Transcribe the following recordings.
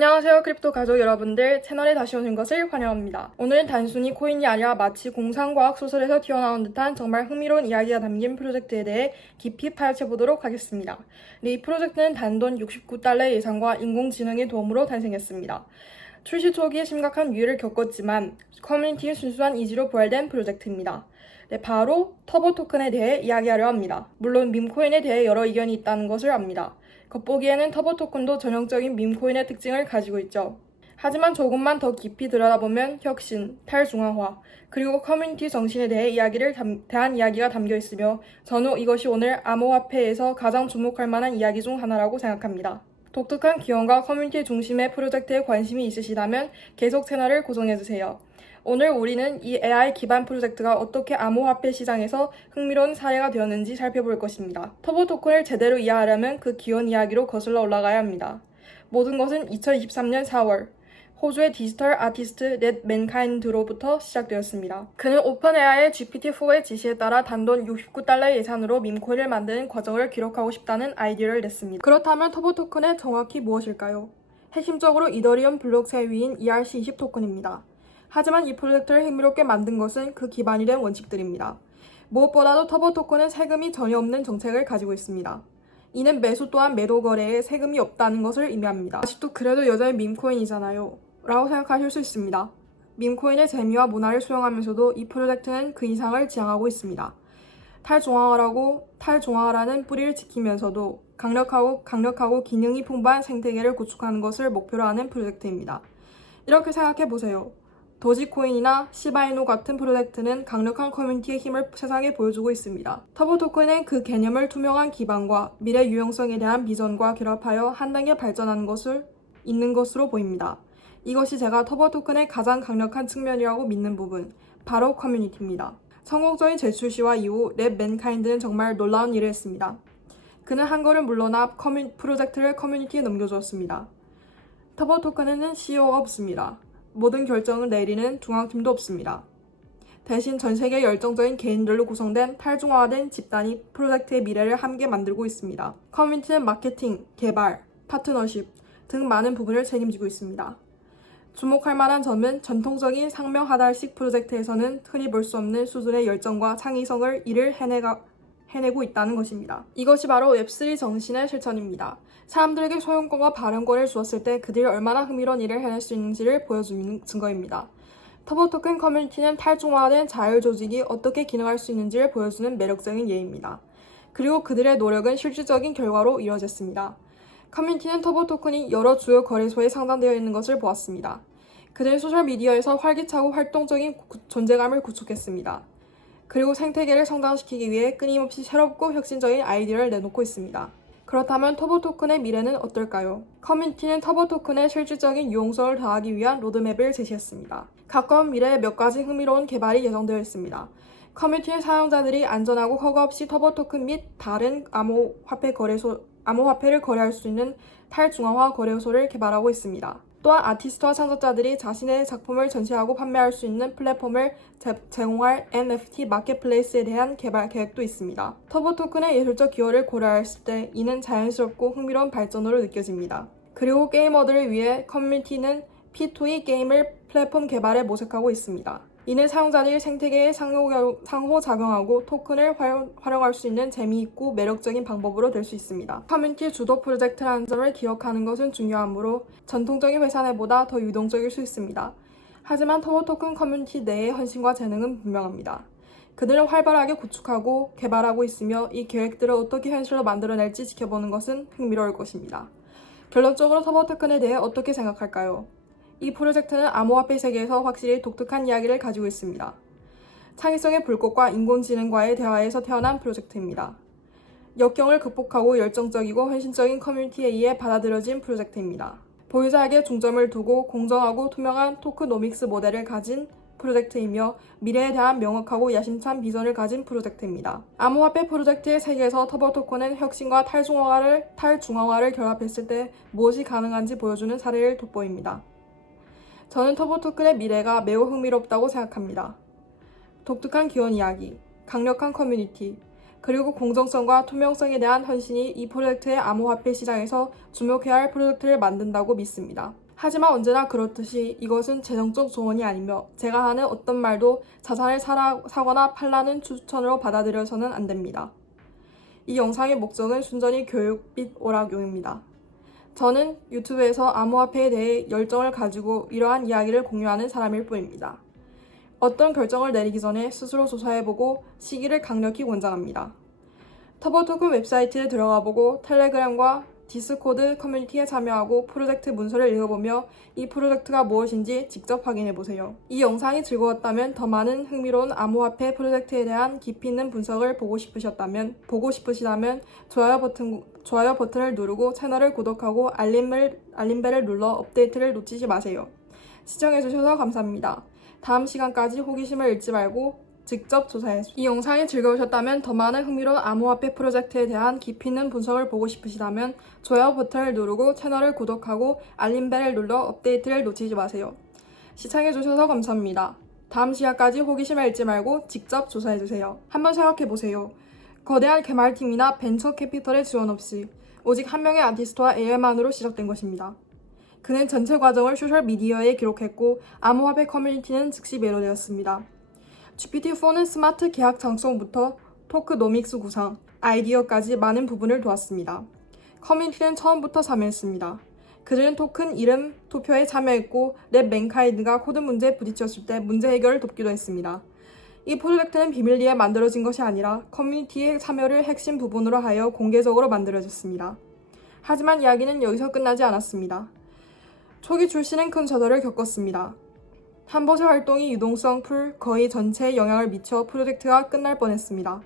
안녕하세요 크립토 가족 여러분들, 채널에 다시 오신 것을 환영합니다. 오늘은 단순히 코인이 아니라 마치 공상과학 소설에서 튀어나온 듯한 정말 흥미로운 이야기가 담긴 프로젝트에 대해 깊이 파헤쳐보도록 하겠습니다. 이 프로젝트는 단돈 69달러의 예산과 인공지능의 도움으로 탄생했습니다. 출시 초기에 심각한 위기를 겪었지만 커뮤니티의 순수한 이지로 부활된 프로젝트입니다. 바로 터보 토큰에 대해 이야기하려 합니다. 물론 밈코인에 대해 여러 의견이 있다는 것을 압니다. 겉보기에는 터보 토큰도 전형적인 밈코인의 특징을 가지고 있죠. 하지만 조금만 더 깊이 들여다보면 혁신, 탈중앙화, 그리고 커뮤니티 정신에 대해 대한 이야기가 담겨 있으며 저는 이것이 오늘 암호화폐에서 가장 주목할 만한 이야기 중 하나라고 생각합니다. 독특한 기원과 커뮤니티 중심의 프로젝트에 관심이 있으시다면 계속 채널을 고정해주세요. 오늘 우리는 이 AI 기반 프로젝트가 어떻게 암호화폐 시장에서 흥미로운 사례가 되었는지 살펴볼 것입니다. 터보 토큰을 제대로 이해하려면 그 기원 이야기로 거슬러 올라가야 합니다. 모든 것은 2023년 4월 호주의 디지털 아티스트 넷 맨카인드로부터 시작되었습니다. 그는 오픈AI의 GPT-4의 지시에 따라 단돈 69달러의 예산으로 밈코인을 만드는 과정을 기록하고 싶다는 아이디어를 냈습니다. 그렇다면 터보 토큰은 정확히 무엇일까요? 핵심적으로 이더리움 블록체인 위인 ERC20 토큰입니다. 하지만 이 프로젝트를 흥미롭게 만든 것은 그 기반이 된 원칙들입니다. 무엇보다도 터보 토큰은 세금이 전혀 없는 정책을 가지고 있습니다. 이는 매수 또한 매도 거래에 세금이 없다는 것을 의미합니다. 아직도 그래도 여전히 밈코인이잖아요 라고 생각하실 수 있습니다. 밈코인의 재미와 문화를 수용하면서도 이 프로젝트는 그 이상을 지향하고 있습니다. 탈중앙화라는 뿌리를 지키면서도 강력하고 기능이 풍부한 생태계를 구축하는 것을 목표로 하는 프로젝트입니다. 이렇게 생각해보세요. 도지코인이나 시바이노 같은 프로젝트는 강력한 커뮤니티의 힘을 세상에 보여주고 있습니다. 터보 토큰은 그 개념을 투명한 기반과 미래 유용성에 대한 비전과 결합하여 한 단계 발전하는 것으로 보입니다. 이것이 제가 터보 토큰의 가장 강력한 측면이라고 믿는 부분, 바로 커뮤니티입니다. 성공적인 재출시와 이후 랩 맨카인드는 정말 놀라운 일을 했습니다. 그는 한 걸음 물러나 프로젝트를 커뮤니티에 넘겨주었습니다. 터보 토큰에는 CEO가 없습니다. 모든 결정을 내리는 중앙팀도 없습니다. 대신 전 세계 열정적인 개인들로 구성된 탈중화된 집단이 프로젝트의 미래를 함께 만들고 있습니다. 커뮤니티는 마케팅, 개발, 파트너십 등 많은 부분을 책임지고 있습니다. 주목할 만한 점은 전통적인 상명하달식 프로젝트에서는 흔히 볼 수 없는 수준의 열정과 창의성을 해내고 있다는 것입니다. 이것이 바로 웹3 정신의 실천입니다. 사람들에게 소유권과 발언권을 주었을 때 그들이 얼마나 흥미로운 일을 해낼 수 있는지를 보여주는 증거입니다. 터보 토큰 커뮤니티는 탈중화된 자율 조직이 어떻게 기능할 수 있는지를 보여주는 매력적인 예입니다. 그리고 그들의 노력은 실질적인 결과로 이루어졌습니다. 커뮤니티는 터보 토큰이 여러 주요 거래소에 상장되어 있는 것을 보았습니다. 그들은 소셜미디어에서 활기차고 활동적인 존재감을 구축했습니다. 그리고 생태계를 성장시키기 위해 끊임없이 새롭고 혁신적인 아이디어를 내놓고 있습니다. 그렇다면 터보 토큰의 미래는 어떨까요? 커뮤니티는 터보 토큰의 실질적인 유용성을 더하기 위한 로드맵을 제시했습니다. 가까운 미래에 몇 가지 흥미로운 개발이 예정되어 있습니다. 커뮤니티는 사용자들이 안전하고 허가 없이 터보 토큰 및 다른 암호화폐를 거래할 수 있는 탈중앙화 거래소를 개발하고 있습니다. 또한 아티스트와 창작자들이 자신의 작품을 전시하고 판매할 수 있는 플랫폼을 제공할 NFT 마켓플레이스에 대한 개발 계획도 있습니다. 터보 토큰의 예술적 기여를 고려했을 때 이는 자연스럽고 흥미로운 발전으로 느껴집니다. 그리고 게이머들을 위해 커뮤니티는 P2E 게임을 플랫폼 개발에 모색하고 있습니다. 이는 사용자들이 생태계에 상호작용하고 토큰을 활용할 수 있는 재미있고 매력적인 방법으로 될 수 있습니다. 커뮤니티 주도 프로젝트라는 점을 기억하는 것은 중요하므로 전통적인 회사내보다 더 유동적일 수 있습니다. 하지만 터보 토큰 커뮤니티 내의 헌신과 재능은 분명합니다. 그들은 활발하게 구축하고 개발하고 있으며 이 계획들을 어떻게 현실로 만들어낼지 지켜보는 것은 흥미로울 것입니다. 결론적으로 터보 토큰에 대해 어떻게 생각할까요? 이 프로젝트는 암호화폐 세계에서 확실히 독특한 이야기를 가지고 있습니다. 창의성의 불꽃과 인공지능과의 대화에서 태어난 프로젝트입니다. 역경을 극복하고 열정적이고 헌신적인 커뮤니티에 의해 받아들여진 프로젝트입니다. 보유자에게 중점을 두고 공정하고 투명한 토크노믹스 모델을 가진 프로젝트이며 미래에 대한 명확하고 야심찬 비전을 가진 프로젝트입니다. 암호화폐 프로젝트의 세계에서 터보 토큰은 혁신과 탈중앙화를 결합했을 때 무엇이 가능한지 보여주는 사례를 돋보입니다. 저는 터보 토큰의 미래가 매우 흥미롭다고 생각합니다. 독특한 기원 이야기, 강력한 커뮤니티, 그리고 공정성과 투명성에 대한 헌신이 이 프로젝트의 암호화폐 시장에서 주목해야 할 프로젝트를 만든다고 믿습니다. 하지만 언제나 그렇듯이 이것은 재정적 조언이 아니며 제가 하는 어떤 말도 자산을 사거나 팔라는 추천으로 받아들여서는 안 됩니다. 이 영상의 목적은 순전히 교육 및 오락용입니다. 저는 유튜브에서 암호화폐에 대해 열정을 가지고 이러한 이야기를 공유하는 사람일 뿐입니다. 어떤 결정을 내리기 전에 스스로 조사해보고 시기를 강력히 권장합니다. 터보토큰 웹사이트에 들어가보고 텔레그램과 디스코드 커뮤니티에 참여하고 프로젝트 문서를 읽어보며 이 프로젝트가 무엇인지 직접 확인해보세요. 이 영상이 즐거웠다면 더 많은 흥미로운 암호화폐 프로젝트에 대한 깊이 있는 분석을 보고 싶으시다면 좋아요 버튼을 누르고 채널을 구독하고 알림벨을 눌러 업데이트를 놓치지 마세요. 시청해주셔서 감사합니다. 다음 시간까지 호기심을 잃지 말고 직접 조사해주세요. 이 영상이 즐거우셨다면 더 많은 흥미로운 암호화폐 프로젝트에 대한 깊이 있는 분석을 보고 싶으시다면 좋아요 버튼을 누르고 채널을 구독하고 알림벨을 눌러 업데이트를 놓치지 마세요. 시청해주셔서 감사합니다. 다음 시간까지 호기심을 잃지 말고 직접 조사해주세요. 한번 생각해보세요. 거대한 개발팀이나 벤처 캐피털의 지원 없이 오직 한 명의 아티스트와 AI만으로 시작된 것입니다. 그는 전체 과정을 소셜미디어에 기록했고 암호화폐 커뮤니티는 즉시 매료되었습니다. GPT-4는 스마트 계약 작성부터 토크노믹스 구상, 아이디어까지 많은 부분을 도왔습니다. 커뮤니티는 처음부터 참여했습니다. 그들은 토큰 이름 투표에 참여했고 랩 맨카이드가 코드 문제에 부딪혔을 때 문제 해결을 돕기도 했습니다. 이 프로젝트는 비밀리에 만들어진 것이 아니라 커뮤니티의 참여를 핵심 부분으로 하여 공개적으로 만들어졌습니다. 하지만 이야기는 여기서 끝나지 않았습니다. 초기 출시는 큰 좌절을 겪었습니다. 한보세 활동이 유동성 풀 거의 전체에 영향을 미쳐 프로젝트가 끝날 뻔했습니다.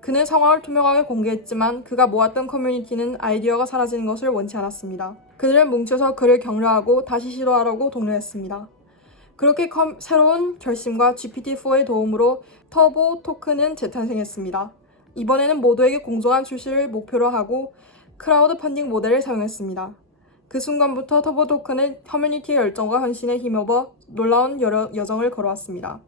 그는 상황을 투명하게 공개했지만 그가 모았던 커뮤니티는 아이디어가 사라지는 것을 원치 않았습니다. 그들은 뭉쳐서 그를 격려하고 다시 시도하라고 독려했습니다. 그렇게 새로운 결심과 GPT-4의 도움으로 터보 토큰은 재탄생했습니다. 이번에는 모두에게 공정한 출시를 목표로 하고 크라우드 펀딩 모델을 사용했습니다. 그 순간부터 터보 토큰은 커뮤니티의 열정과 헌신에 힘입어 놀라운 여정을 걸어왔습니다.